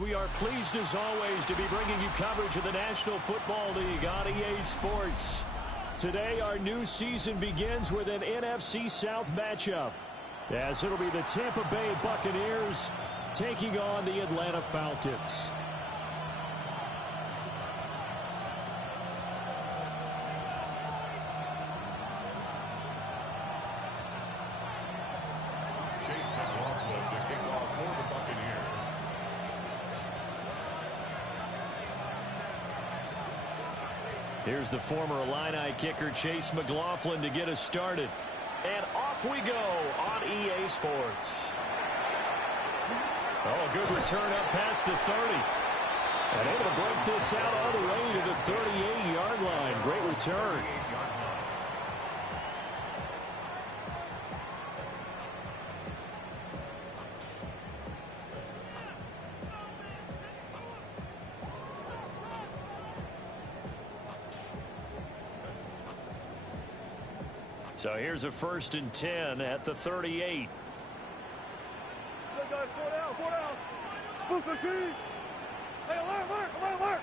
We are pleased as always to be bringing you coverage of the National Football League on EA Sports. Today our new season begins with an NFC South matchup, as it'll be the Tampa Bay Buccaneers taking on the Atlanta Falcons. Here's the former Illini kicker, Chase McLaughlin, to get us started. And off we go on EA Sports. Oh, a good return up past the 30. And able to break this out all the way to the 38-yard line. Great return. So here's a 1st and 10 at the 38. Four down. Move the team. Hey, alert.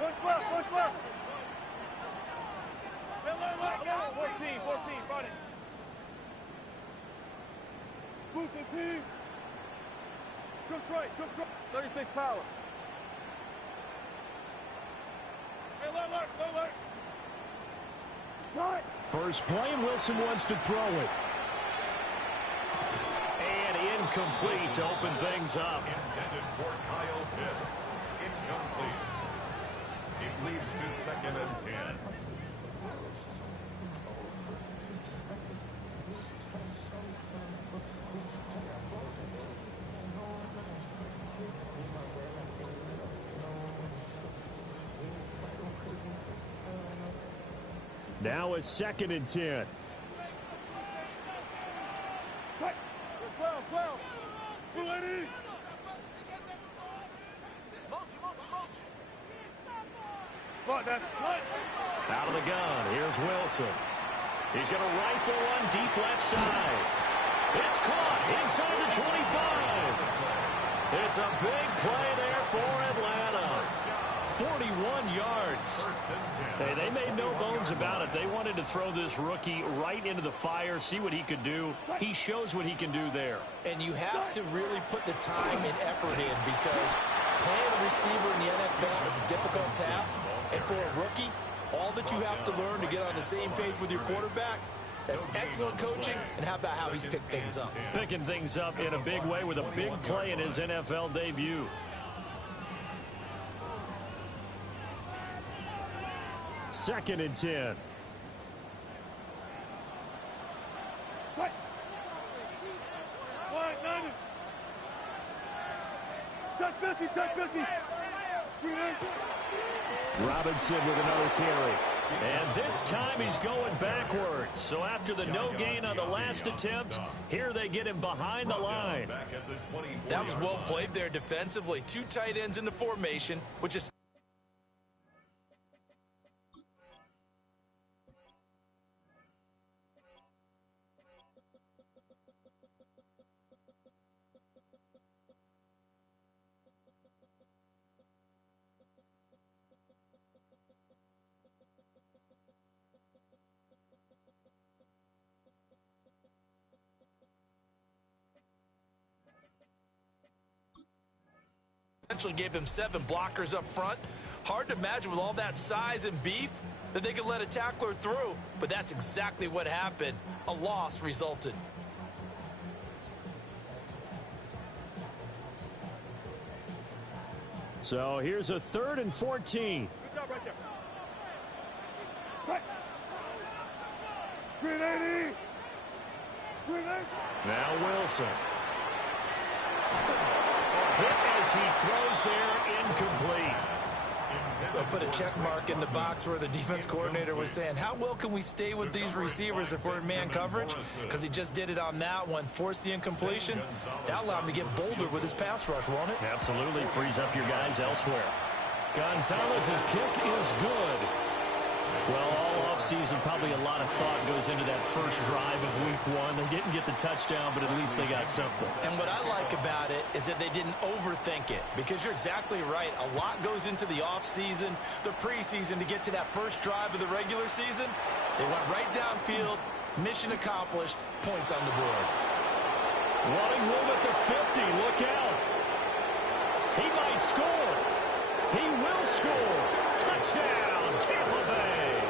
Push left. Hey, alert. 14, front it. Move the team. Jump right. 36 power. Hey, alert. Right. First play, and Wilson wants to throw it. And incomplete to open things up. Intended for Kyle Pitts. Incomplete. It leads to 2nd and 10. Now a 2nd and 10. 12. Blue lady. Out of the gun. Here's Wilson. He's going to rifle one deep left side. It's caught inside the 25. It's a big play there for Atlanta. 41 yards. Hey, they made no bones about it. They wanted to throw this rookie right into the fire, see what he could do. He shows what he can do there. And you have to really put the time and effort in, because playing a receiver in the NFL is a difficult task. And for a rookie, all that you have to learn to get on the same page with your quarterback, that's excellent coaching. And how about how he's picked things up? Picking things up in a big way with a big play in his NFL debut. Second and 10. Touch 50. Robinson with another carry. And this time he's going backwards. So after the no gain on the last attempt, here they get him behind the line. That was well played there defensively. 2 tight ends in the formation, which is essentially gave them 7 blockers up front. Hard to imagine with all that size and beef that they could let a tackler through, but that's exactly what happened. A loss resulted. So here's a 3rd and 14. Good job right there. Green 80. Now Wilson. Hit as he throws there, incomplete. They'll put a check mark in the box where the defense coordinator was saying, how well can we stay with these receivers if we're in man coverage? Because he just did it on that one, forced the incompletion. That allowed him to get bolder with his pass rush, won't it? Absolutely frees up your guys elsewhere. Gonzalez's kick is good. Well, all offseason, probably a lot of thought goes into that first drive of week 1. They didn't get the touchdown, but at least they got something. And what I like about it is that they didn't overthink it, because you're exactly right. A lot goes into the offseason, the preseason to get to that first drive of the regular season. They went right downfield, mission accomplished, points on the board. Running room at the 50. Look out. He might score. He will score. Touchdown, Tampa Bay.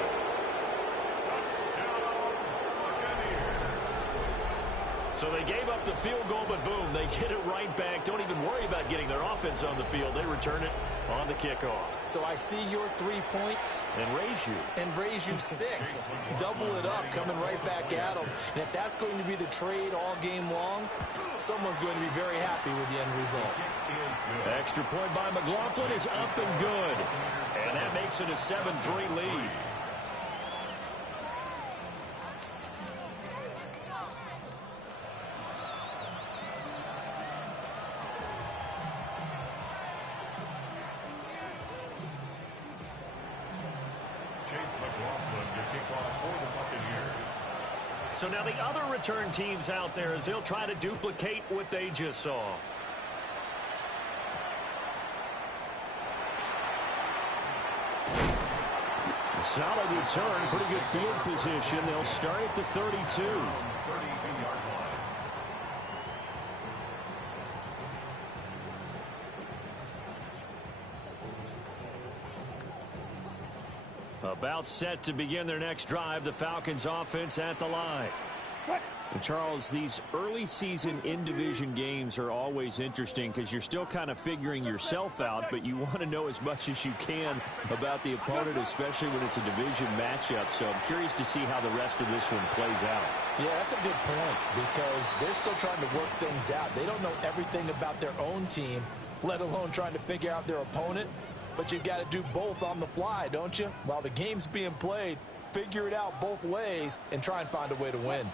Touchdown, Buccaneers. So they gave up the field goal, but boom, they get it right back. Don't even worry about getting their offense on the field. They return it on the kickoff. So I see your 3 points. And raise you 6. Double it up, coming right back at them. And if that's going to be the trade all game long, someone's going to be very happy with the end result. Extra point by McLaughlin is up and good. And that makes it a 7-3 lead. So now the other return teams out there as they'll try to duplicate what they just saw. A solid return, pretty good field position. They'll start at the 32. About set to begin their next drive, the Falcons offense at the line. And Charles, these early season in-division games are always interesting because you're still kind of figuring yourself out, but you want to know as much as you can about the opponent, especially when it's a division matchup. So I'm curious to see how the rest of this one plays out. Yeah, that's a good point because they're still trying to work things out. They don't know everything about their own team, let alone trying to figure out their opponent. But you've got to do both on the fly, don't you? While the game's being played, figure it out both ways and try and find a way to win.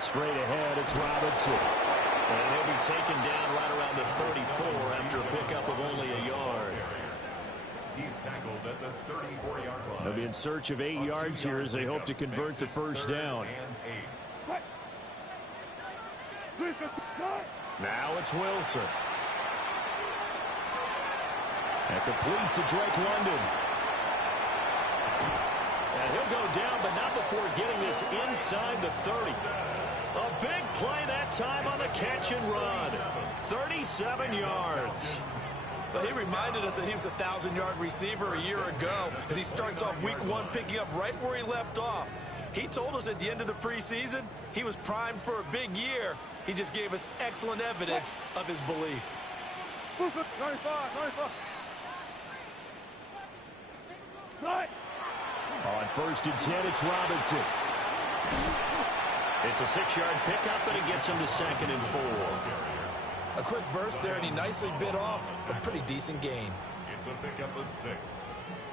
Straight ahead, it's Robinson. And he'll be taken down right around the 34 after a pickup of only a yard. He's tackled at the 34-yard line. They'll be in search of 8 yards here as they hope to convert the first down. Now it's Wilson. And complete to Drake London. And he'll go down, but not before getting this inside the 30. A big play that time on the catch and run. 37 yards. Well, he reminded us that he was a 1,000-yard receiver a year ago as he starts off week 1 picking up right where he left off. He told us at the end of the preseason he was primed for a big year. He just gave us excellent evidence of his belief. 95. Strike. On 1st and 10, it's Robinson. It's a 6-yard pickup, and it gets him to 2nd and 4. A quick burst there, and he nicely bit off a pretty decent gain. It's a pickup of 6.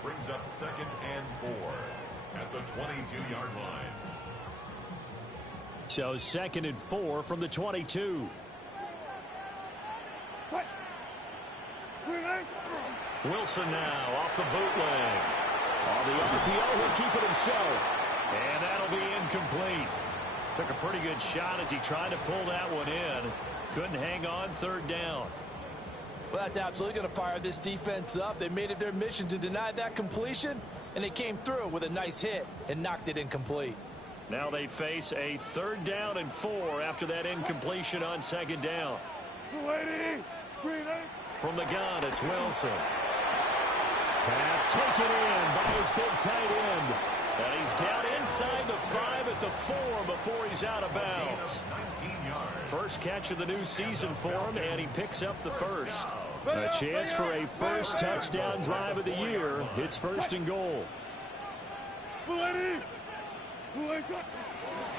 Brings up 2nd and 4 at the 22-yard line. So 2nd and 4 from the 22. Wilson now off the bootleg. On the RPO, he'll keep it himself. And that'll be incomplete. Took a pretty good shot as he tried to pull that one in. Couldn't hang on, 3rd down. Well, that's absolutely going to fire this defense up. They made it their mission to deny that completion, and they came through with a nice hit and knocked it incomplete. Now they face a 3rd down and 4 after that incompletion on 2nd down. From the gun, it's Wilson. Pass taken in by his big tight end. And he's down inside the 5 at the 4 before he's out of bounds. 19 yards. First catch of the new season for him, and he picks up the first. A chance for a first touchdown drive of the year. It's 1st and goal.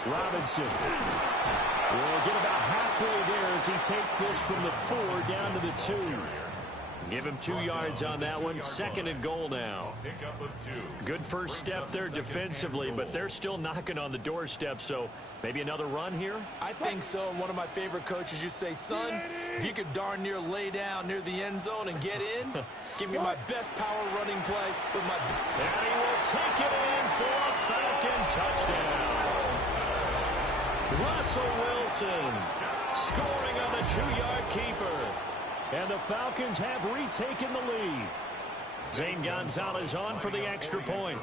Robinson will get about halfway there as he takes this from the 4 down to the 2. Give him 2 yards on that one. 2nd and goal now. Pickup of 2. Good first step there defensively, but they're still knocking on the doorstep, so maybe another run here? I think so. And one of my favorite coaches used to say, son, if you could darn near lay down near the end zone and get in, give me my best power running play with my... And he will take it in for a Falcon touchdown. Russell Wilson scoring on the 2-yard keeper. And the Falcons have retaken the lead. Zane Gonzalez on for the extra point.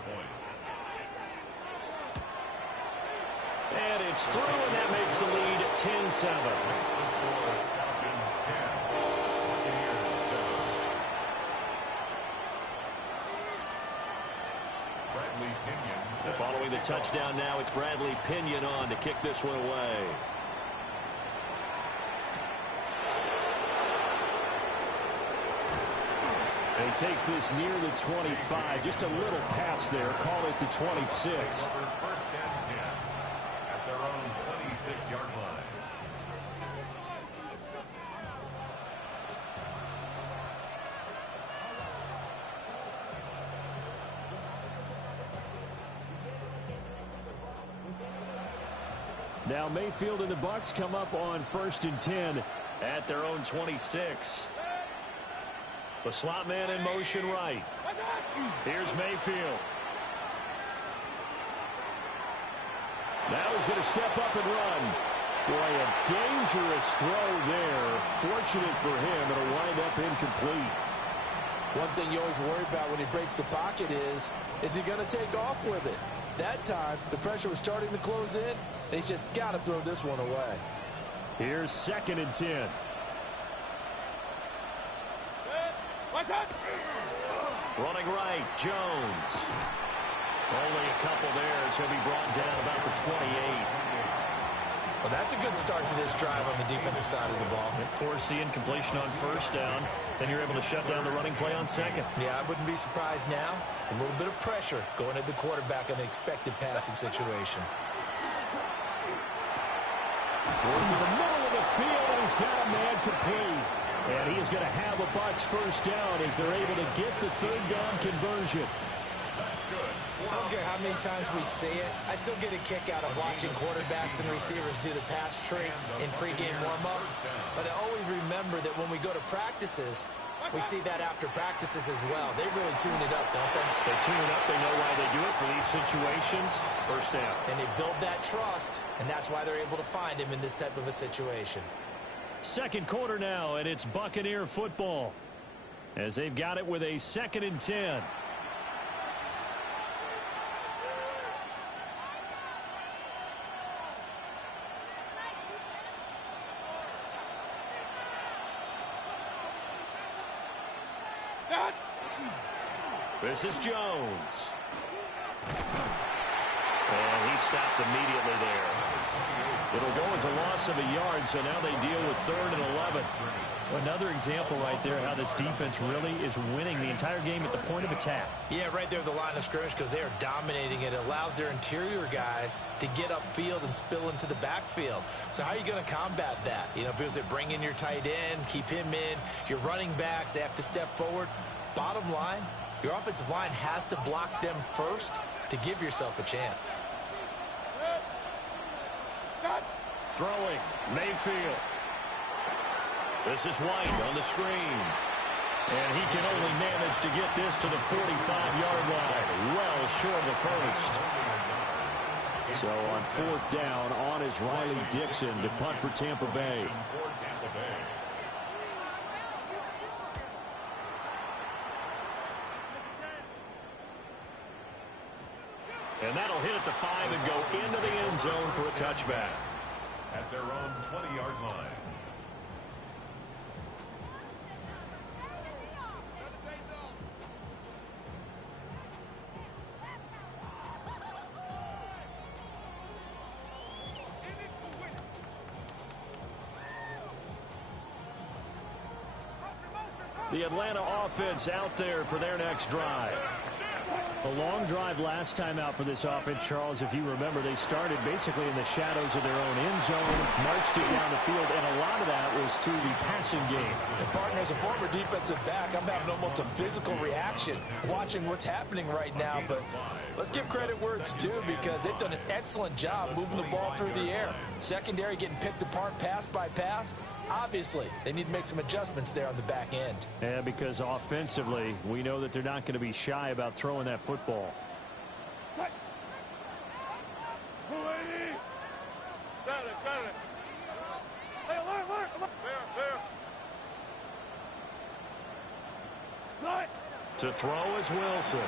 And it's through, and that makes the lead 10-7. Following the touchdown now, it's Bradley Pinion on to kick this one away. He takes this near the 25. Just a little pass there. Call it the 26. First and 10 at their own 26-yard line. Now Mayfield and the Bucs come up on 1st and 10 at their own 26. The slot man in motion right. Here's Mayfield. Now he's going to step up and run. Boy, a dangerous throw there. Fortunate for him, it'll wind up incomplete. One thing you always worry about when he breaks the pocket is he going to take off with it? That time, the pressure was starting to close in, and he's just got to throw this one away. Here's 2nd and 10. Running right, Jones. Only a couple there, so he'll be brought down about the 28. Well, that's a good start to this drive on the defensive side of the ball. Force the incompletion on 1st down. Then you're able to shut down the running play on 2nd. Yeah, I wouldn't be surprised now. A little bit of pressure going at the quarterback in an expected passing situation. Working the middle of the field, and he's got a man complete. And he is going to have a Bucs 1st down as they're able to get the 3rd down conversion. I don't care how many times we see it. I still get a kick out of watching quarterbacks and receivers do the pass tree in pregame warm-up. But I always remember that when we go to practices, we see that after practices as well. They really tune it up, don't they? They tune it up. They know why they do it for these situations. 1st down. And they build that trust, and that's why they're able to find him in this type of a situation. 2nd quarter now, and it's Buccaneer football as they've got it with a 2nd and 10. This is Jones. And he stopped immediately there. It'll go as a loss of a yard, so now they deal with 3rd and 11. Another example right there how this defense really is winning the entire game at the point of attack. Yeah, right there at the line of scrimmage because they are dominating it. It allows their interior guys to get upfield and spill into the backfield. So how are you going to combat that? You know, because they bring in your tight end, keep him in. Your running backs, they have to step forward. Bottom line, your offensive line has to block them first to give yourself a chance. Throwing, Mayfield. This is White on the screen. And he can only manage to get this to the 45-yard line. Well short of the 1st. So on 4th down, on is Riley Dixon to punt for Tampa Bay. And that'll hit at the 5 and go into the end zone for a touchback. At their own 20-yard line. The Atlanta offense out there for their next drive. A long drive last time out for this offense, Charles. If you remember, they started basically in the shadows of their own end zone, marched it down the field, and a lot of that was through the passing game. And partner, as a former defensive back, I'm having almost a physical reaction watching what's happening right now. But let's give credit where it's due, because they've done an excellent job moving the ball through the air. Secondary getting picked apart pass by pass. Obviously, they need to make some adjustments there on the back end. Yeah, because offensively, we know that they're not going to be shy about throwing that football. Got it, got it. Hey, alert. There. To throw is Wilson.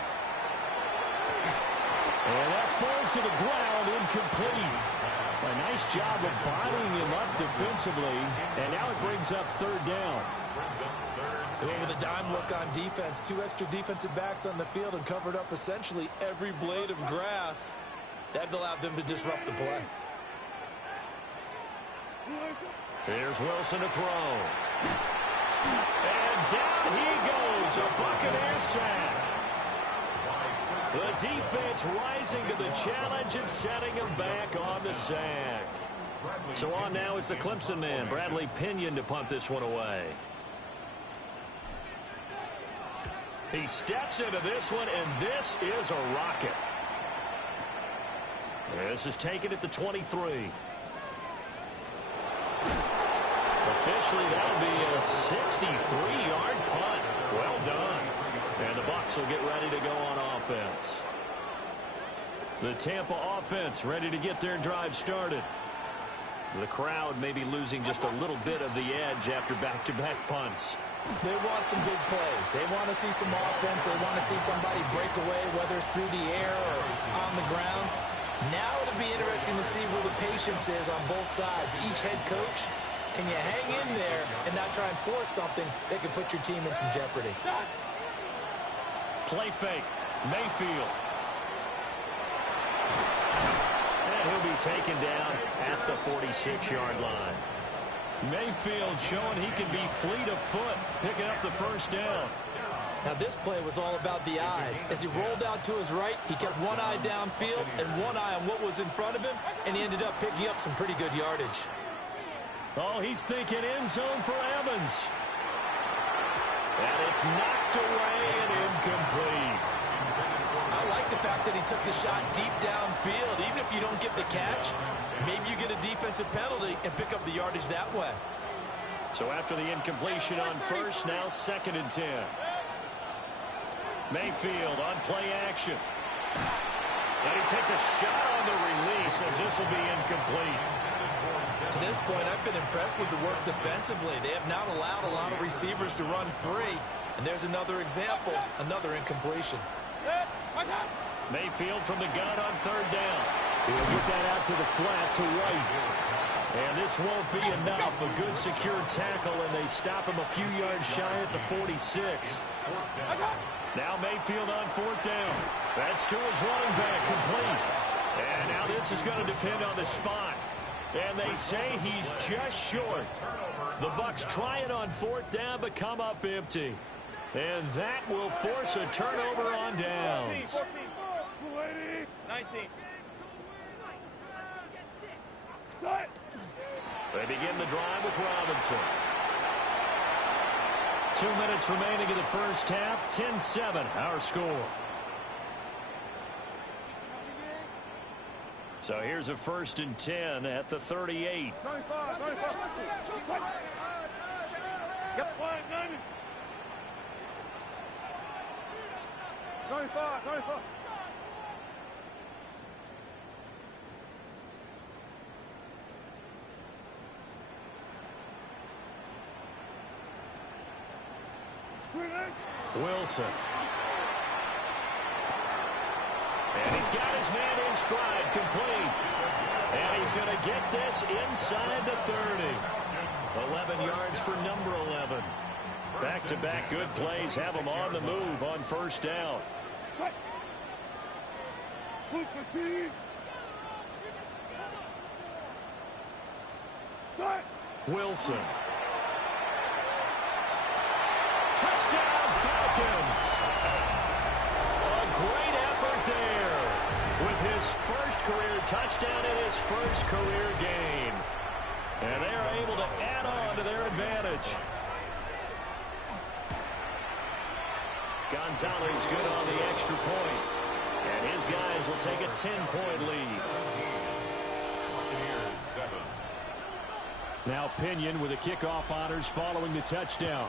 And that falls to the ground, incomplete. A nice job of bodying him up defensively, and now it brings up third down. With a dime look on defense, 2 extra defensive backs on the field and covered up essentially every blade of grass. That allowed them to disrupt the play. Here's Wilson to throw. And down he goes, a Buccaneer sack. The defense rising to the challenge and setting him back on the sack. So on now is the Clemson man, Bradley Pinion, to punt this one away. He steps into this one, and this is a rocket. This is taken at the 23. Officially, that'll be a 63-yard punt. Well done. And the Bucs will get ready to go on offense. The Tampa offense ready to get their drive started. The crowd may be losing just a little bit of the edge after back-to-back punts. They want some big plays. They want to see some offense. They want to see somebody break away, whether it's through the air or on the ground. Now it'll be interesting to see where the patience is on both sides. Each head coach, can you hang in there and not try and force something that could put your team in some jeopardy? Play fake. Mayfield. And he'll be taken down at the 46-yard line. Mayfield showing he can be fleet of foot, picking up the first down. Now this play was all about the eyes. As he rolled out to his right, he kept one eye downfield and one eye on what was in front of him, and he ended up picking up some pretty good yardage. Oh, he's thinking end zone for Evans. And it's knocked away and incomplete. I like the fact that he took the shot deep downfield. Even if you don't get the catch, maybe you get a defensive penalty and pick up the yardage that way. So after the incompletion on first, now 2nd and 10. Mayfield on play action. And he takes a shot on the release as this will be incomplete. To this point, I've been impressed with the work defensively. They have not allowed a lot of receivers to run free. And there's another example, another incompletion. Mayfield from the gun on 3rd down. He'll get that out to the flat to White. And this won't be enough. A good secure tackle, and they stop him a few yards shy at the 46. Now Mayfield on 4th down. That's to his running back, complete. And now this is going to depend on the spot. And they say he's just short. The Bucs try it on 4th down, but come up empty. And that will force a turnover on downs. 14, 19. They begin the drive with Robinson. 2 minutes remaining in the first half. 10-7, our score. So here's a 1st and 10 at the 38. 95. Yep. 90. 95. Wilson. And he's got his man in stride, complete. And he's going to get this inside the 30. 11 yards for number 11. Back-to-back good plays have him on the move on 1st down. Wilson. Touchdown, Falcons. A great effort there with his first career touchdown in his first career game. And they are able to add on to their advantage. Gonzalez good on the extra point. And his guys will take a 10-point lead. Now Pinion with the kickoff honors following the touchdown.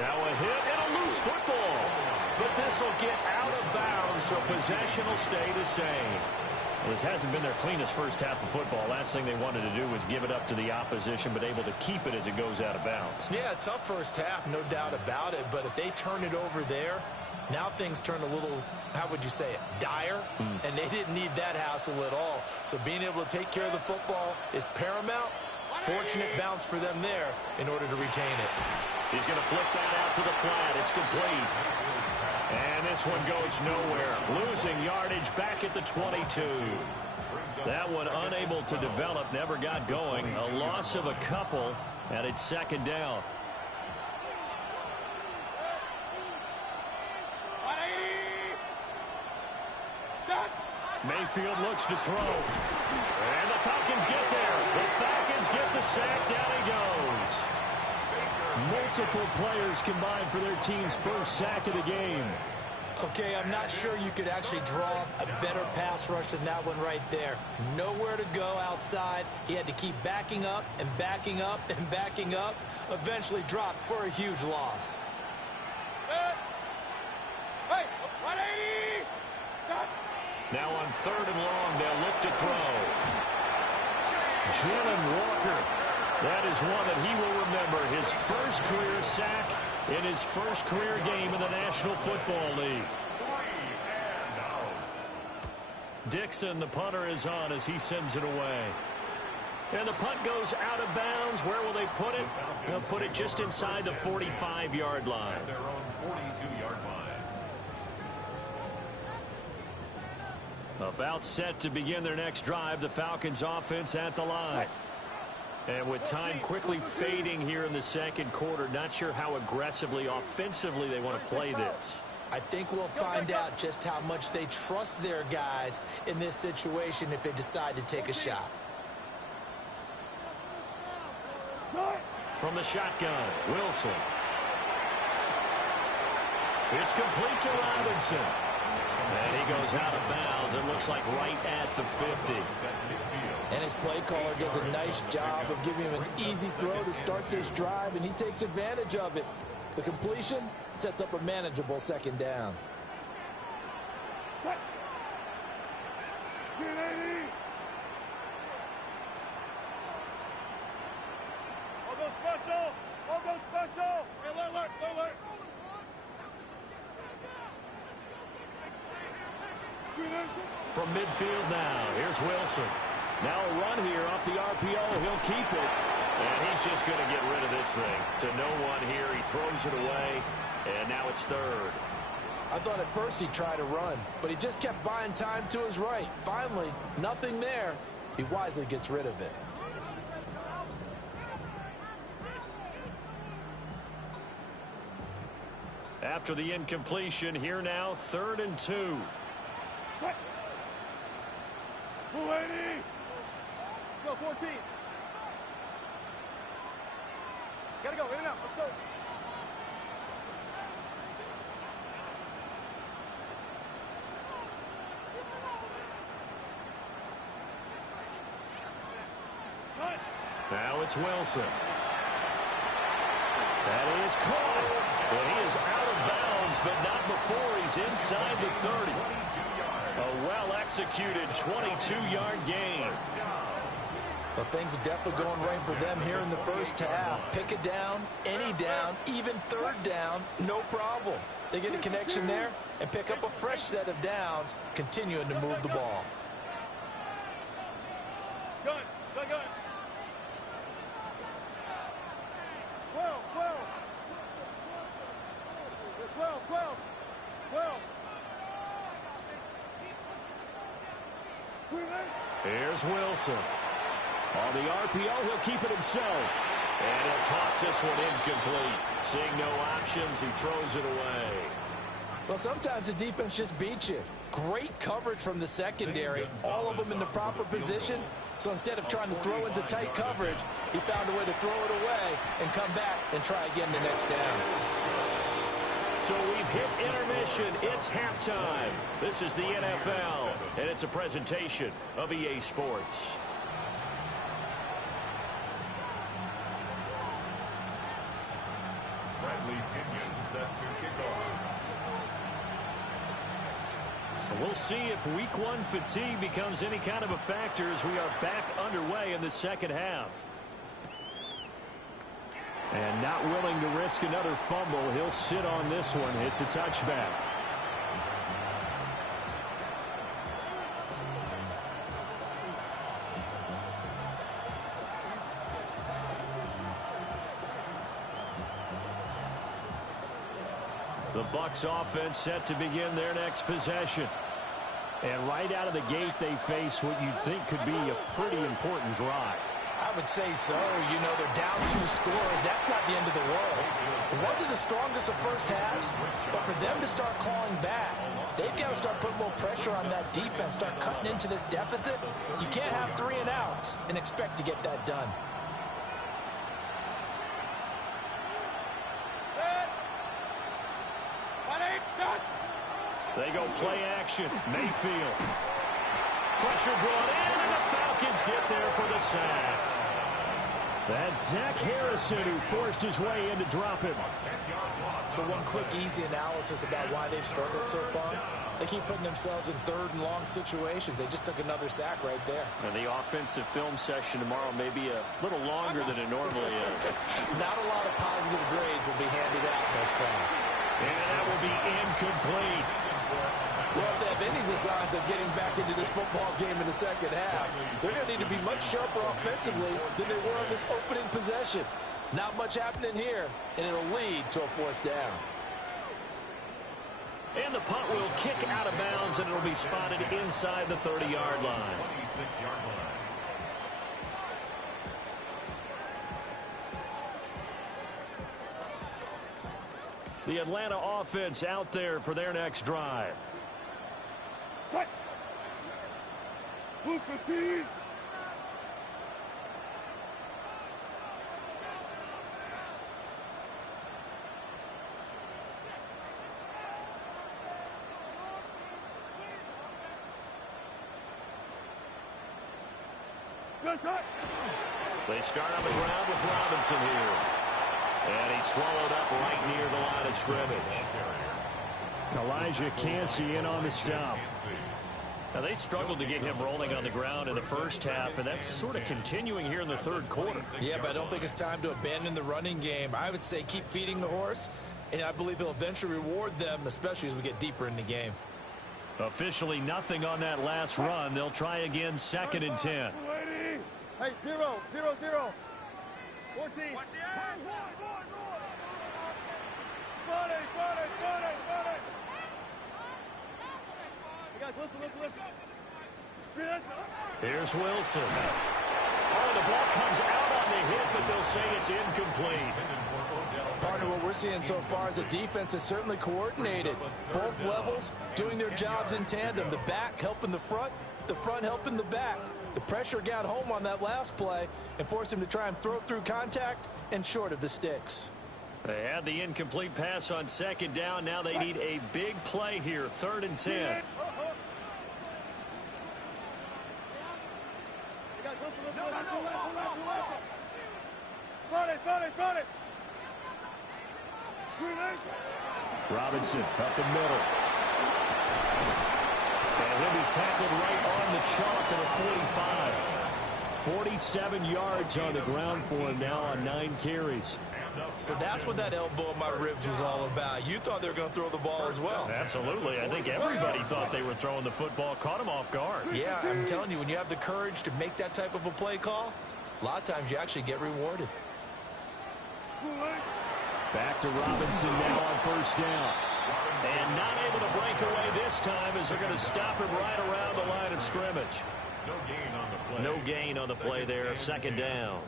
Now a hit and a loose football. But this will get out of bounds, so possession will stay the same. This hasn't been their cleanest first half of football. Last thing they wanted to do was give it up to the opposition, but able to keep it as it goes out of bounds. Yeah, tough first half, no doubt about it. But if they turn it over there, now things turn a little, how would you say it, dire? And they didn't need that hassle at all. So being able to take care of the football is paramount. Fortunate bounce for them there in order to retain it. He's going to flip that out to the flat. It's complete. And this one goes nowhere. Losing yardage back at the 22. That one unable to develop, never got going. A loss of a couple, and it's second down. Mayfield looks to throw. And the Falcons get there. The Falcons get the sack. Down he goes. Multiple players combined for their team's first sack of the game. Okay, I'm not sure you could actually draw a better pass rush than that one right there. Nowhere to go outside. He had to keep backing up and backing up and backing up. Eventually dropped for a huge loss. Hey, 180! Stop! Now on 3rd and long, they'll look to throw. Jalen Walker. That is one that he will remember. His first career sack in his first career game in the National Football League. Dixon, the punter, is on as he sends it away. And the punt goes out of bounds. Where will they put it? They'll put it just inside the 45-yard line. Their own 42-yard line. About set to begin their next drive, the Falcons offense at the line. And with time quickly fading here in the second quarter, not sure how aggressively, offensively they want to play this. I think we'll find out just how much they trust their guys in this situation if they decide to take a shot. From the shotgun, Wilson. It's complete to Robinson. And he goes out of bounds. It looks like right at the 50. And his play caller does a nice job of giving him an easy throw to start this drive, and he takes advantage of it. The completion sets up a manageable second down. All go special! All go special! Hey, alert, alert! From midfield now, here's Wilson. Now a run here off the RPO. He'll keep it. And he's just going to get rid of this thing. To no one here. He throws it away. And now it's 3rd. I thought at first he'd try to run, but he just kept buying time to his right. Finally, nothing there. He wisely gets rid of it. After the incompletion, here now, 3rd and 2. What? 280! Go, 14. Gotta go, in and out, let's go. Now it's Wilson. That is caught. And he is out of bounds, but not before he's inside the 30. A well-executed 22-yard gain. Well, things are definitely going right for them here in the first half. Pick it down, any down, even 3rd down, no problem. They get a connection there and pick up a fresh set of downs, continuing to move the ball. Gun, gun, gun. 12, 12. 12, 12. 12. Here's Wilson. On the RPO, he'll keep it himself. And he'll toss this one incomplete. Seeing no options, he throws it away. Well, sometimes the defense just beats you. Great coverage from the secondary, all of them in the proper position. So instead of trying to throw into tight coverage, he found a way to throw it away and come back and try again the next down. So we've hit intermission. It's halftime. This is the NFL, and it's a presentation of EA Sports. Set to kick off. We'll see if week one fatigue becomes any kind of a factor as we are back underway in the second half. And not willing to risk another fumble, he'll sit on this one. It's a touchback. The Bucs offense set to begin their next possession. And right out of the gate, they face what you'd think could be a pretty important drive. I would say so. You know, they're down 2 scores. That's not the end of the world. It wasn't the strongest of first halves, but for them to start clawing back, they've got to start putting more pressure on that defense, start cutting into this deficit. You can't have 3 and outs and expect to get that done. They go play action. Mayfield. Pressure brought in, and the Falcons get there for the sack. That's Zach Harrison who forced his way in to drop him. So one quick, easy analysis about why they've struggled so far. They keep putting themselves in 3rd and long situations. They just took another sack right there. And the offensive film session tomorrow may be a little longer than it normally is. Not a lot of positive grades will be handed out thus far. And that will be incomplete. Well, if they have any designs of getting back into this football game in the second half, they're going to need to be much sharper offensively than they were on this opening possession. Not much happening here, and it'll lead to a 4th down. And the punt will kick out of bounds, and it'll be spotted inside the 30-yard line. 26-yard line. The Atlanta offense out there for their next drive. What? Blue 15. They start on the ground with Robinson here. And he's swallowed up right near the line of scrimmage. Elijah Cansey in on the stop. Now, they struggled to get him rolling on the ground in the first half, and that's sort of continuing here in the 3rd quarter. Yeah, but I don't think it's time to abandon the running game. I would say keep feeding the horse, and I believe he'll eventually reward them, especially as we get deeper in the game. Officially nothing on that last run. They'll try again, 2nd and 10. Hey, 0, 0, 0. 14. Here's Wilson. Oh, the ball comes out on the hit, but they'll say it's incomplete. Part of what we're seeing so far is the defense is certainly coordinated. Both levels doing their jobs in tandem. The back helping the front helping the back. The pressure got home on that last play and forced him to try and throw through contact and short of the sticks. They had the incomplete pass on 2nd down. Now they need a big play here, 3rd and 10. Robinson up the middle. And he'll be tackled right on the chalk at a 45. 47 yards on the ground for him now on 9 carries. So that's what that elbow in my ribs was all about. You thought they were going to throw the ball as well. Absolutely. I think everybody thought they were throwing the football, caught him off guard. Yeah, I'm telling you, when you have the courage to make that type of a play call, a lot of times you actually get rewarded. Back to Robinson now on 1st down. And not able to break away this time as they're going to stop him right around the line of scrimmage. No gain on the play. No gain on the play there, 2nd down.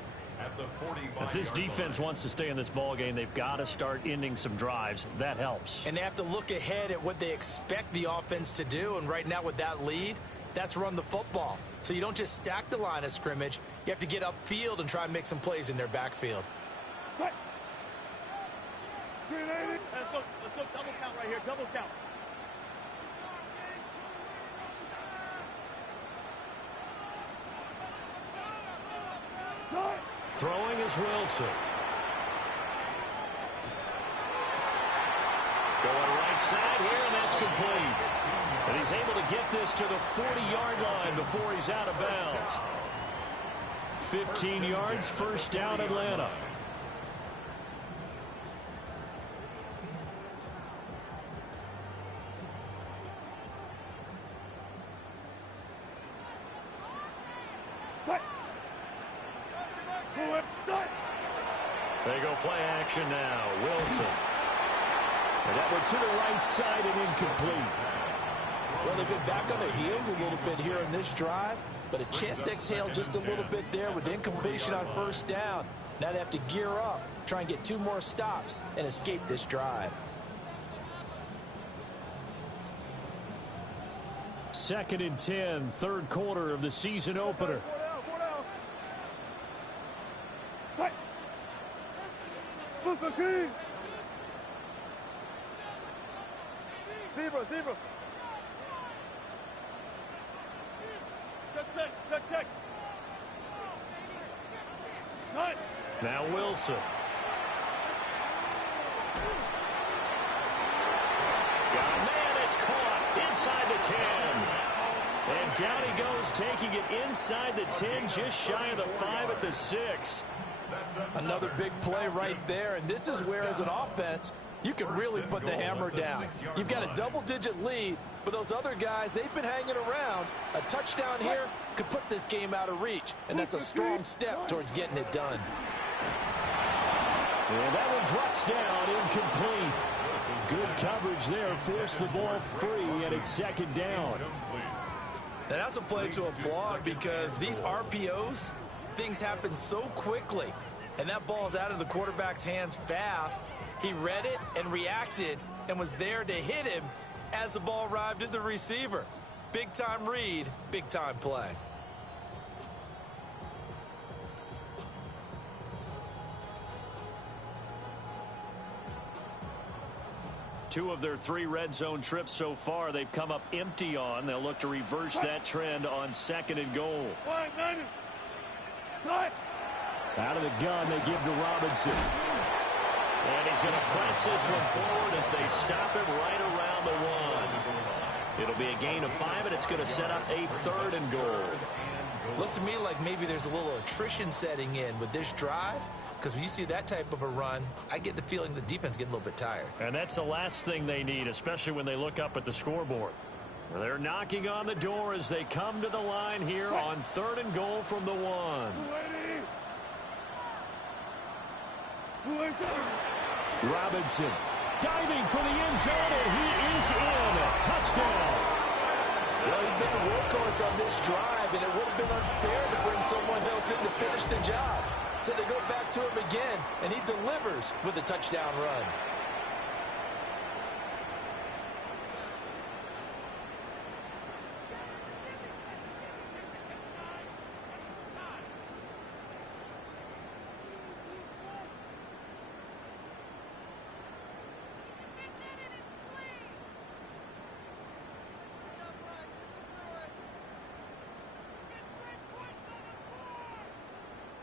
at the 45-yard If this defense wants to stay in this ball game, they've got to start ending some drives. That helps. And they have to look ahead at what they expect the offense to do. And right now with that lead, that's run the football. So you don't just stack the line of scrimmage. You have to get upfield and try and make some plays in their backfield. Let's go double count right here, double count. Throwing is Wilson. Going right side here, and that's complete. And he's able to get this to the 40-yard line before he's out of bounds. 15 yards, first down, Atlanta. They go play action now. Wilson. And that one to the right side and incomplete. Well, they've been back on their heels a little bit here in this drive, but a chance to exhale just a little bit there with incompletion on first down. Now they have to gear up, try and get 2 more stops and escape this drive. Second and 10, third quarter of the season opener. Zebra. Check. Now Wilson. Got a man, it's caught inside the 10. And down he goes, taking it inside the 10, just shy of the 5 at the 6. Another big play right there, and this is where, as an offense, you can really put the hammer down. You've got a double-digit lead, but those other guys, they've been hanging around. A touchdown here could put this game out of reach, and that's a strong step towards getting it done. And that one drops down, incomplete. Good coverage there, forced the ball free, and it's second down. And that's a play to applaud because these RPOs, things happen so quickly. And that ball's out of the quarterback's hands fast. He read it and reacted and was there to hit him as the ball arrived at the receiver. Big-time read, big-time play. Two of their 3 red zone trips so far, they've come up empty on. They'll look to reverse that trend on second and goal. Out of the gun, they give to Robinson. And he's going to press this one forward as they stop him right around the 1. It'll be a gain of 5, and it's going to set up a third and goal. Looks to me like maybe there's a little attrition setting in with this drive, because when you see that type of a run, I get the feeling the defense getting a little bit tired. And that's the last thing they need, especially when they look up at the scoreboard. They're knocking on the door as they come to the line here on third and goal from the 1. Robinson diving for the end zone, and he is in. Touchdown. Well, he's been a workhorse on this drive, and it would have been unfair to bring someone else in to finish the job. So they go back to him again, and he delivers with a touchdown run.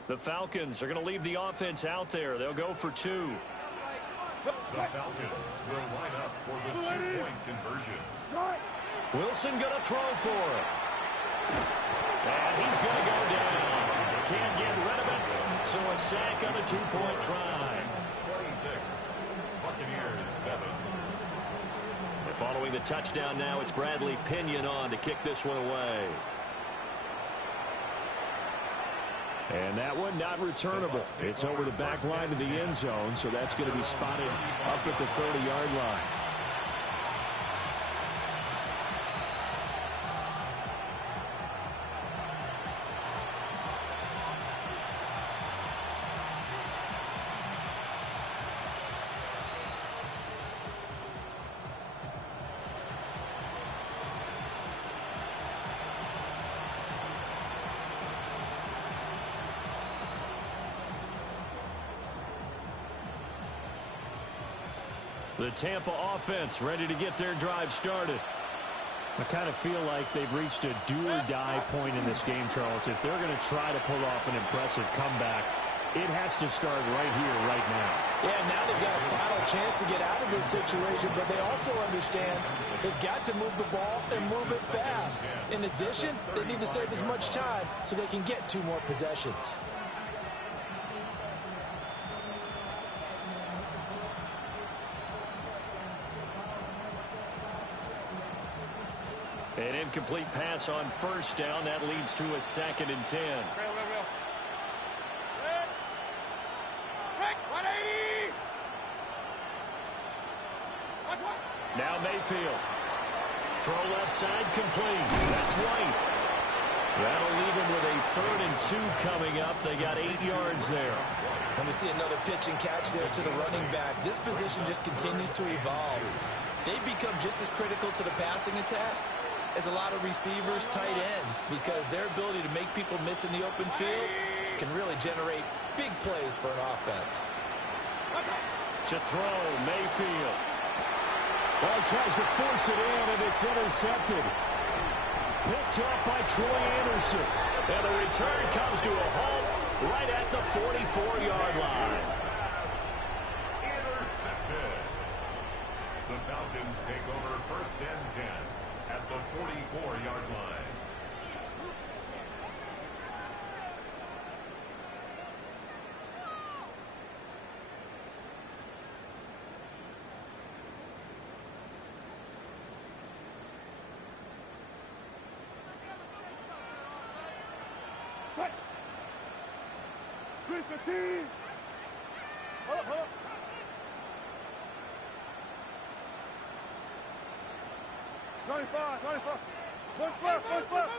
The Falcons are going to leave the offense out there. They'll go for 2. The Falcons will line up for the 2-point conversion. Wilson going to throw for it. And he's going to go down. Can't get rid of it. So a sack on the 2-point try. 26. Buccaneers 7. And following the touchdown now, it's Bradley Pinion on to kick this one away. And that one not returnable. It's over the back line of the end zone, so that's going to be spotted up at the 30-yard line. The Tampa offense ready to get their drive started. I kind of feel like they've reached a do-or-die point in this game, Charles. If they're going to try to pull off an impressive comeback, it has to start right here, right now. Yeah, now they've got a final chance to get out of this situation, but they also understand they've got to move the ball and move it fast. In addition, they need to save as much time so they can get 2 more possessions. An incomplete pass on first down. That leads to a 2nd and 10. Now Mayfield. Throw left side complete. That's White. That'll leave him with a 3rd and 2 coming up. They got 8 yards there. And we see another pitch and catch there to the running back. This position just continues to evolve. They become just as critical to the passing attack as a lot of receivers, tight ends, because their ability to make people miss in the open field can really generate big plays for an offense. To throw, Mayfield. Well, he tries to force it in, and it's intercepted. Picked up by Troy Anderson. And the return comes to a halt right at the 44-yard line. Intercepted. The Falcons take over 1st and 10 at the 44-yard line. Hold up. 95. One split.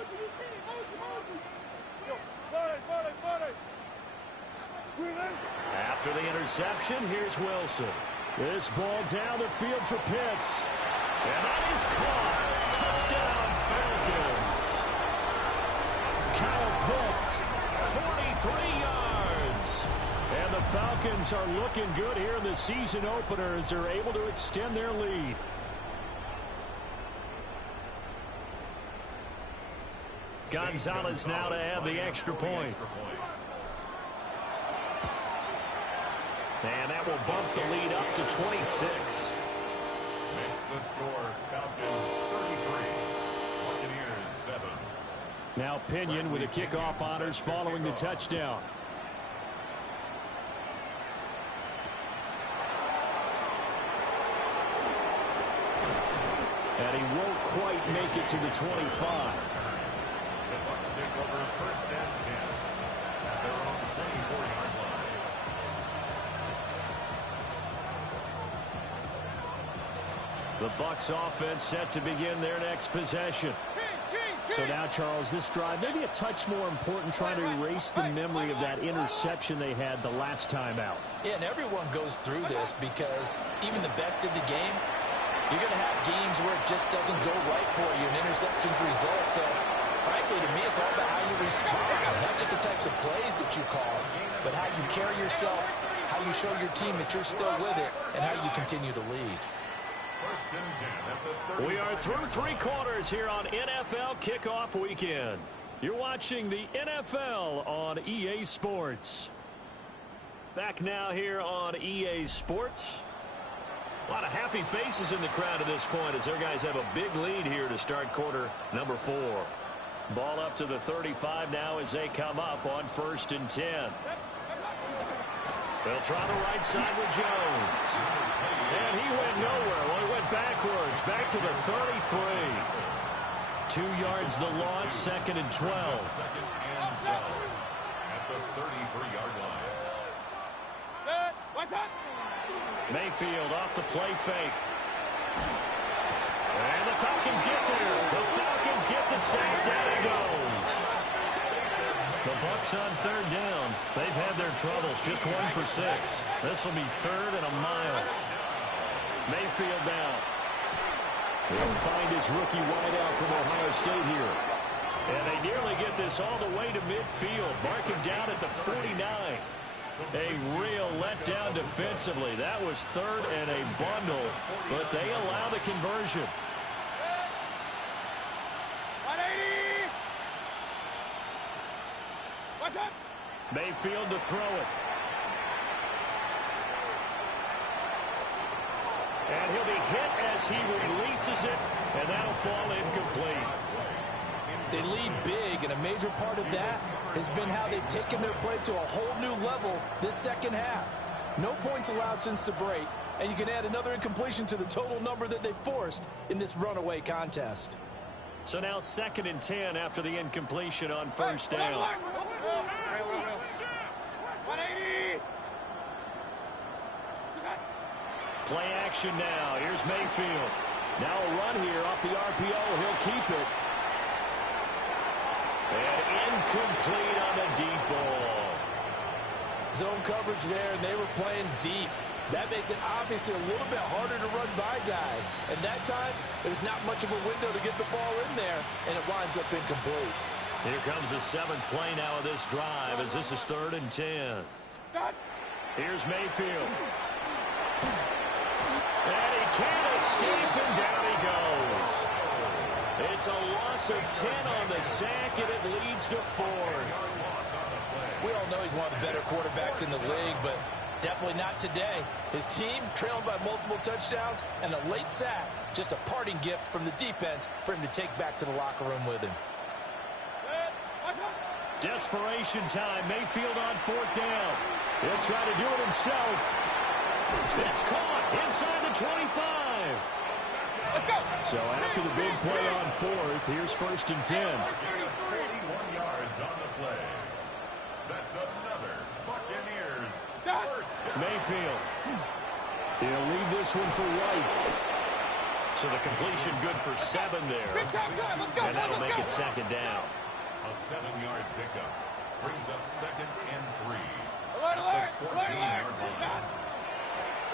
Squeeze. After the interception, here's Wilson. This ball down the field for Pitts. And that is caught. Touchdown, Falcons. Kyle Pitts. 43 yards. And the Falcons are looking good here in the season opener as they're able to extend their lead. Gonzalez now to add the extra point. And that will bump the lead up to 26. Makes the score Falcons 33, Buccaneers 7. Now Pinion with the kickoff honors following the touchdown. And he won't quite make it to the 25. The Bucs take over 1st and 10 at their own 24-yard line. The Bucs offense set to begin their next possession. So now, Charles, this drive maybe a touch more important, trying to erase the memory of that interception they had the last time out. Yeah, and everyone goes through this because even the best in the game, you're going to have games where it just doesn't go right for you, and interceptions result. So, frankly, to me, it's all about how you respond, not just the types of plays that you call, but how you carry yourself, how you show your team that you're still with it, and how you continue to lead. We are through 3 quarters here on NFL Kickoff Weekend. You're watching the NFL on EA Sports. Back now here on EA Sports. A lot of happy faces in the crowd at this point as their guys have a big lead here to start quarter number 4. Ball up to the 35 now as they come up on 1st and 10. They'll try the right side with Jones. And he went nowhere. Well, he went backwards. Back to the 33. 2 yards the loss, 2nd and 12. At the 33-yard line. Mayfield off the play fake. And the Falcons get there. The Falcons get the sack. Down he goes. The Bucs on 3rd down. They've had their troubles. Just 1 for 6. This will be 3rd and a mile. Mayfield down. He'll find his rookie wideout from Ohio State here. And they nearly get this all the way to midfield. Mark him down at the 49. A real letdown defensively. That was third and a bundle, but they allow the conversion. 180. What's up? Mayfield to throw it. And he'll be hit as he releases it, and that'll fall incomplete. They lead big, and a major part of that has been how they've taken their play to a whole new level this second half. No points allowed since the break, and you can add another incompletion to the total number that they forced in this runaway contest. So now 2nd and 10 after the incompletion on first down. 180. Play action now. Here's Mayfield. Now a run here off the RPO. He'll keep it. And incomplete on the deep ball. Zone coverage there, and they were playing deep. That makes it obviously a little bit harder to run by guys. And that time, there's not much of a window to get the ball in there, and it winds up incomplete. Here comes the 7th play now of this drive as this is 3rd and 10. Here's Mayfield. And he can't escape, and down he goes. It's a loss of 10 on the sack, and it leads to 4th. We all know he's one of the better quarterbacks in the league, but definitely not today. His team trailing by multiple touchdowns, and a late sack, just a parting gift from the defense for him to take back to the locker room with him. Desperation time. Mayfield on 4th down. He'll try to do it himself. It's caught inside the 25. So after the big play on 4th, here's 1st and 10. 41 yards on the play. That's another Buccaneers first. Mayfield. He'll leave this one for White. So the completion good for 7 there. And that'll make it 2nd down. A 7-yard pickup brings up 2nd and 3. Alert. 14-yard line.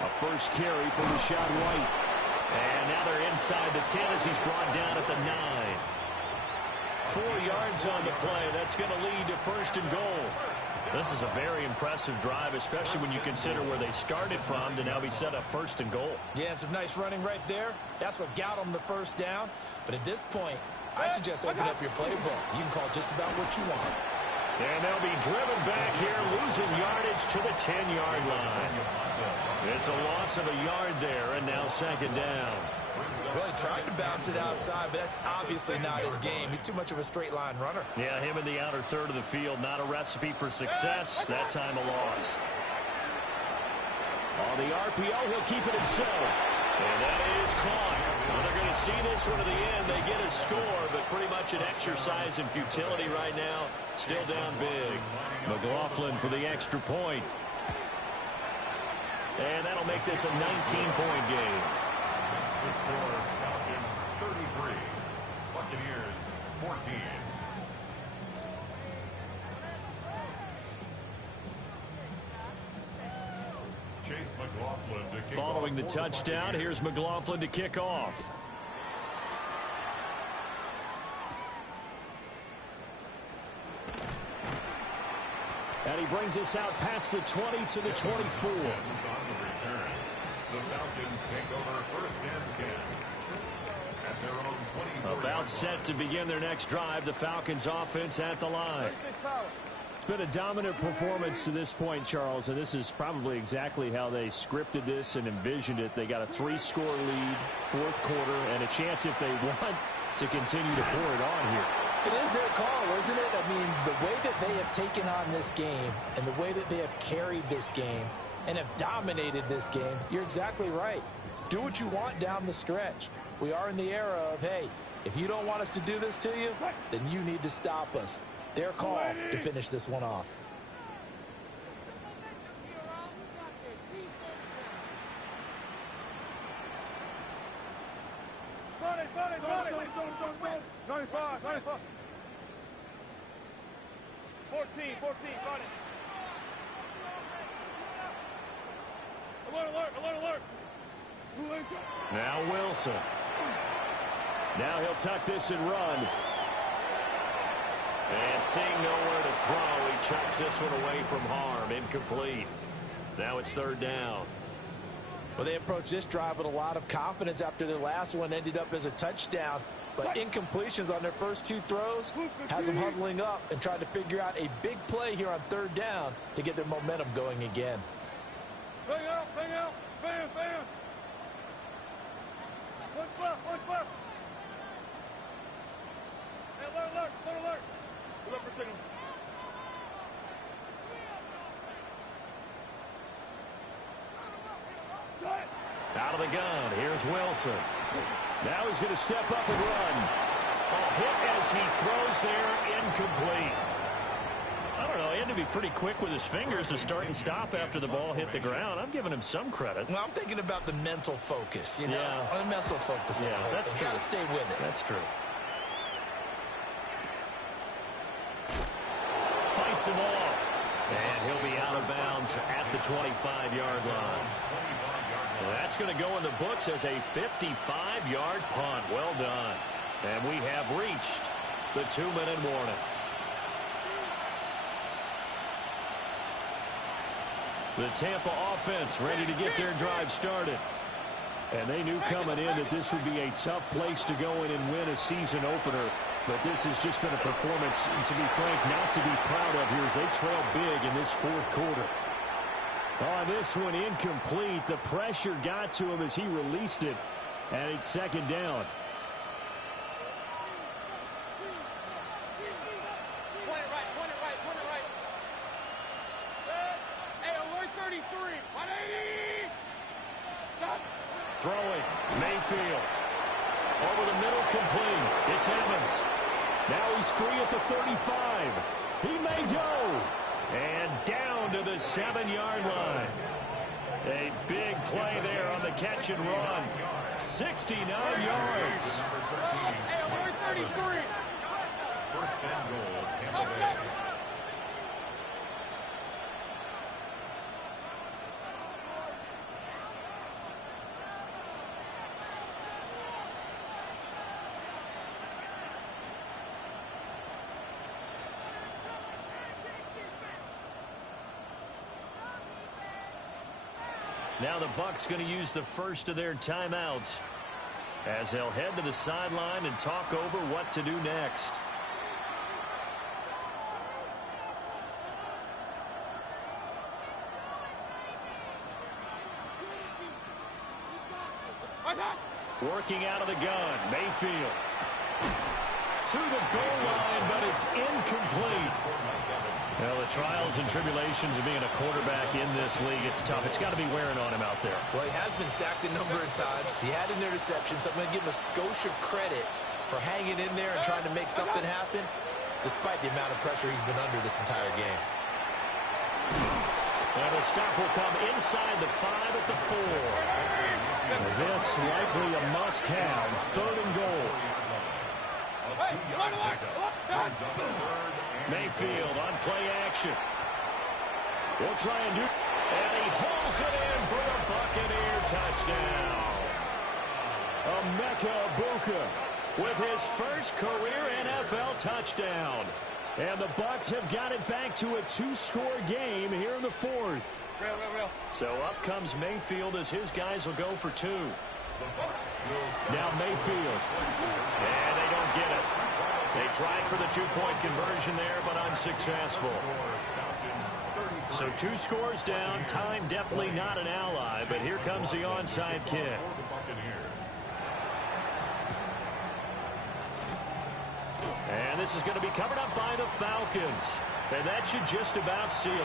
A first carry for Rashad White. And now they're inside the 10 as he's brought down at the 9. 4 yards on the play. That's going to lead to 1st and goal. This is a very impressive drive, especially when you consider where they started from to now be set up 1st and goal. Yeah, and some nice running right there. That's what got them the first down. But at this point, I suggest open up your playbook. You can call just about what you want. And they'll be driven back here, losing yardage to the 10-yard line. It's a loss of a yard there, and now 2nd down. Well, he tried to bounce it outside, but that's obviously not his game. He's too much of a straight-line runner. Yeah, him in the outer third of the field, not a recipe for success. That time a loss. On the RPO, he'll keep it himself. And that is caught. Well, they're going to see this one to the end. They get a score, but pretty much an exercise in futility right now. Still down big. McLaughlin for the extra point. And that'll make this a 19-point game. That's the score. Falcons 33. Buccaneers 14. Chase McLaughlin to kick Following off the for touchdown, Buccaneers. here's McLaughlin to kick off. And he brings us out past the 20 to the 24. On the return, the Falcons take over 1st and 10. At their own 24. About set to begin their next drive. The Falcons offense at the line. It's been a dominant performance to this point, Charles, and this is probably exactly how they scripted this and envisioned it. They got a 3-score lead, 4th quarter, and a chance if they want to continue to pour it on here. It is their call, isn't it? I mean, the way that they have taken on this game and the way that they have carried this game and have dominated this game, you're exactly right. Do what you want down the stretch. We are in the era of, hey, if you don't want us to do this to you, then you need to stop us. Their call to finish this one off. Run it. 95. 14, run it. Alert. Now Wilson. Now he'll tuck this and run. And seeing nowhere to throw, he chucks this one away from harm. Incomplete. Now it's third down. Well, they approached this drive with a lot of confidence after their last one ended up as a touchdown. But incompletions on their first two throws has them huddling up and trying to figure out a big play here on third down to get their momentum going again. Bang out, bang out, bam, bam. One left. Hey, alert. Look for signal. Out of the gun, here's Wilson. Now he's going to step up and run. A hit as he throws there, incomplete. I don't know, he had to be pretty quick with his fingers to start and stop after the ball hit the ground. I'm giving him some credit. Well, I'm thinking about the mental focus, you know? Yeah. The mental focus. Yeah, that's true. Got to stay with it. That's true. Fights him off. And he'll be out of bounds at the 25-yard line. That's going to go in the books as a 55-yard punt. Well done. And we have reached the 2-minute warning. The Tampa offense ready to get their drive started. And they knew coming in that this would be a tough place to go in and win a season opener. But this has just been a performance, to be frank, not to be proud of here as they trail big in this fourth quarter. On this one, incomplete. The pressure got to him as he released it. And it's second down. Point it right. Hey, alert 33. 180. Stop. Throwing, Mayfield. Over the middle, complete. It's Evans. Now he's free at the 35. He may go. And down to the 7-yard line. A big play there on the catch and run. 69 yards. Hey, alert 33. First and goal, Tampa Bay. Now the Bucs going to use the first of their timeouts as they'll head to the sideline and talk over what to do next. Working out of the gun, Mayfield. To the goal line, but it's incomplete. Well, the trials and tribulations of being a quarterback in this league, it's tough. It's got to be wearing on him out there. Well, he has been sacked a number of times. He had an interception, so I'm going to give him a skosh of credit for hanging in there and trying to make something happen, despite the amount of pressure he's been under this entire game. And the stop will come inside the 5 at the 4. This likely a must-have. Third and goal. Mayfield on play action. He'll try and do, and he hauls it in for a Buccaneer touchdown. Emeka Egbuka with his first career NFL touchdown. And the Bucs have got it back to a 2-score game here in the fourth. So up comes Mayfield as his guys will go for 2. Now Mayfield. And they don't get it. They tried for the 2-point conversion there, but unsuccessful. So 2 scores down. Time definitely not an ally, but here comes the onside kick. And this is going to be covered up by the Falcons. And that should just about seal it.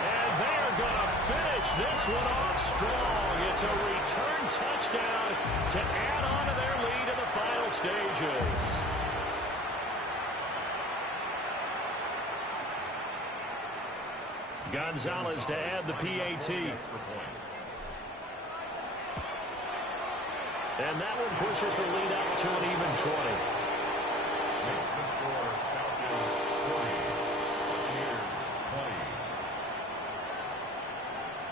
And they're going to finish this one off strong. It's a return touchdown to add on to their lead in the final stages. Gonzalez to add the PAT. And that one pushes the lead up to an even 20. Makes the score Falcons 40,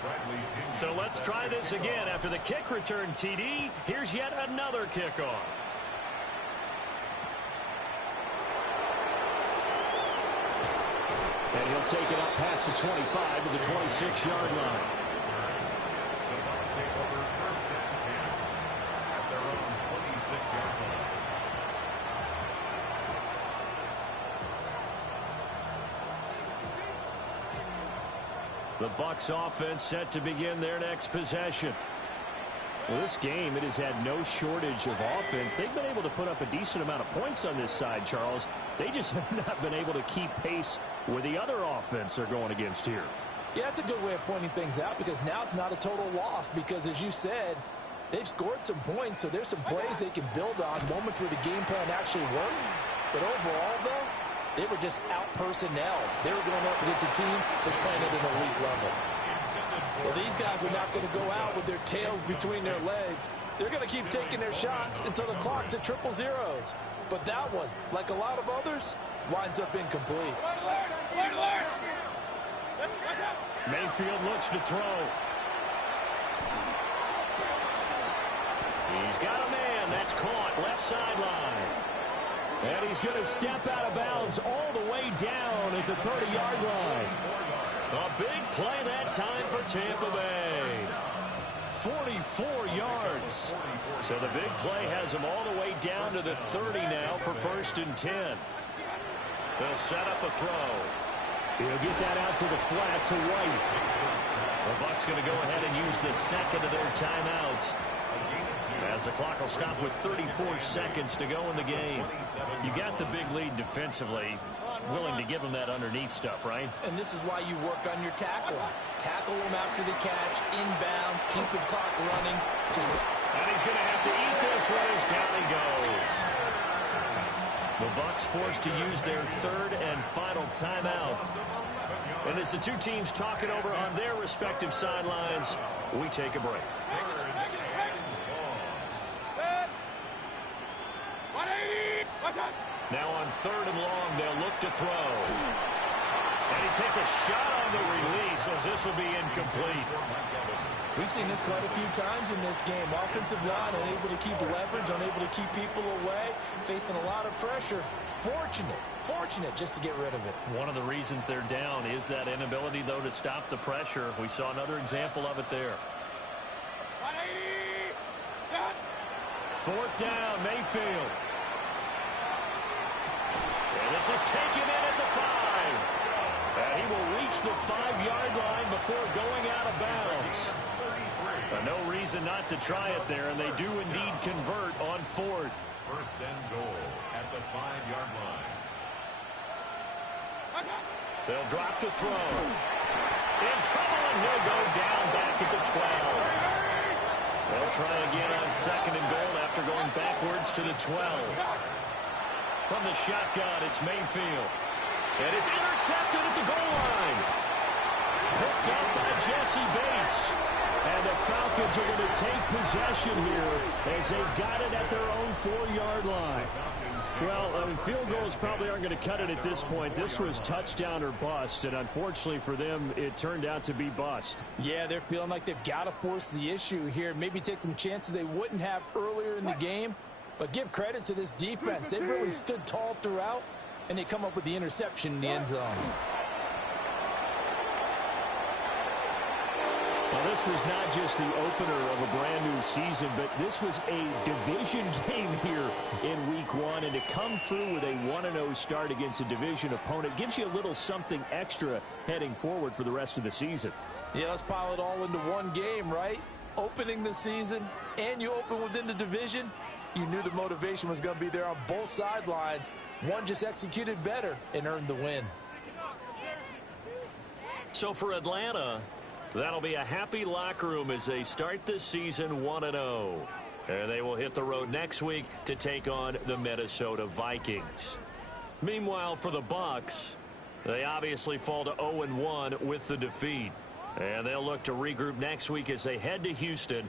Buccaneers 20. So let's try this again. After the kick return TD, here's yet another kickoff. And he'll take it up past the 25 to the 26-yard line. The Bucs take over first and 10 at their own 26-yard line. The Bucs offense set to begin their next possession. Well, this game, it has had no shortage of offense. They've been able to put up a decent amount of points on this side, Charles. They just have not been able to keep pace where the other offense are going against here. Yeah, that's a good way of pointing things out because now it's not a total loss because, as you said, they've scored some points, so there's some plays they can build on, moments where the game plan actually worked. But overall, though, they were just out-personnel. They were going up against a team that's playing at an elite level. Well, these guys are not going to go out with their tails between their legs. They're going to keep taking their shots until the clock's at triple zeros. But that one, like a lot of others, winds up incomplete. Mayfield looks to throw. He's got a man. That's caught. Left sideline. And he's going to step out of bounds all the way down at the 30-yard line. A big play that time for Tampa Bay. 44 yards. So the big play has him all the way down to the 30 now for first and 10. They'll set up a throw. He'll get that out to the flat to White. The Bucs going to go ahead and use the second of their timeouts, as the clock will stop with 34 seconds to go in the game. You got the big lead defensively. Willing to give them that underneath stuff, right? And this is why you work on your tackling. Tackle them after the catch, inbounds, keep the clock running. And he's going to have to eat this one as down he goes. The Bucs forced to use their third and final timeout. And as the two teams talk it over on their respective sidelines, we take a break. Now on third and long, they'll look to throw. And he takes a shot on the release as this will be incomplete. We've seen this quite a few times in this game. Offensive line unable to keep leverage, unable to keep people away, facing a lot of pressure. Fortunate just to get rid of it. One of the reasons they're down is that inability, though, to stop the pressure. We saw another example of it there. Fourth down, Mayfield. And this is taken in at the 5. And he will reach the 5-yard line before going out of bounds. No reason not to try it there, and they do indeed convert on fourth. First and goal at the 5-yard line. They'll drop to throw. In trouble, and he'll go down back at the 12. They'll try again on second and goal after going backwards to the 12. From the shotgun, it's Mayfield. And it's intercepted at the goal line. Picked up by Jesse Bates. And the Falcons are going to take possession here as they've got it at their own 4-yard line. Well, field goals probably aren't going to cut it at this point. This was touchdown or bust, and unfortunately for them, it turned out to be bust. Yeah, they're feeling like they've got to force the issue here. Maybe take some chances they wouldn't have earlier in the game. But give credit to this defense. They really stood tall throughout, and they come up with the interception in the end zone. Well, this was not just the opener of a brand new season, but this was a division game here in week 1. And to come through with a 1-0 start against a division opponent gives you a little something extra heading forward for the rest of the season. Yeah, let's pile it all into one game, right? Opening the season, and you open within the division. You knew the motivation was going to be there on both sidelines. One just executed better and earned the win. So for Atlanta, that'll be a happy locker room as they start the season 1-0. And they will hit the road next week to take on the Minnesota Vikings. Meanwhile, for the Bucs, they obviously fall to 0-1 with the defeat. And they'll look to regroup next week as they head to Houston.